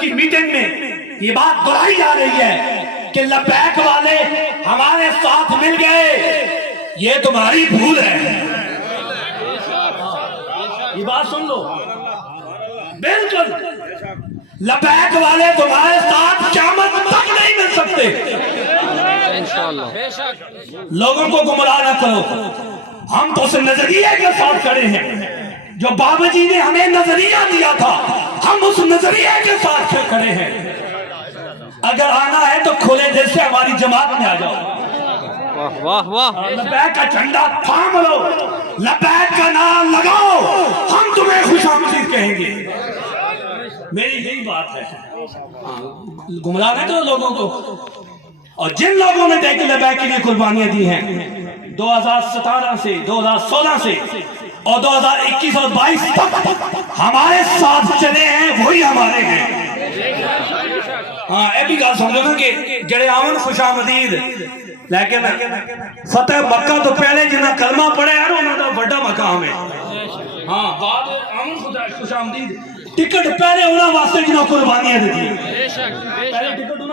کی میٹنگ میں یہ بات دہرائی جا رہی ہے کہ لبیک والے ہمارے ساتھ مل گئے، یہ تمہاری بھول ہے۔ یہ بات سن لو، بالکل لبیک والے تمہارے ساتھ قیامت تک نہیں مل سکتے۔ لوگوں کو گمراہ نہ کرو، ہم تو اس نظریے کے ساتھ کھڑے ہیں جو بابا جی نے ہمیں نظریہ دیا تھا، ہم اس نظریے کے ساتھ کھڑے ہیں۔ اگر آنا ہے تو کھلے دل سے ہماری جماعت میں آ جاؤ۔ واہ واہ، لبیک کا جھنڈا تھام لو، لبیک کا نام لگاؤ، ہم تمہیں خوش آمدید کہیں گے۔ میری یہی بات ہے، گمراہ نہ کرو لوگوں کو۔ اور جن لوگوں نے دیکھ لبیک کے لیے قربانیاں دی ہیں 2017 سے 2016 سے اور 2021 اور 22 تک ہمارے ساتھ چلے ہیں، وہی ہمارے ہیں۔ ہاں اے بھی گل سن لو نا کہ جڑے آمن خوش آمدید، لیکن فتح مکہ تو پہلے جنہ کلمہ پڑھے ہیں نا انہوں نے بڑا مقام ہے۔ ہاں بعد آمن خوش آمدید ٹکٹ پہلے انہوں واسطے جنہوں قربانیاں دیتی ہیں، پہلے ٹکٹ انہوں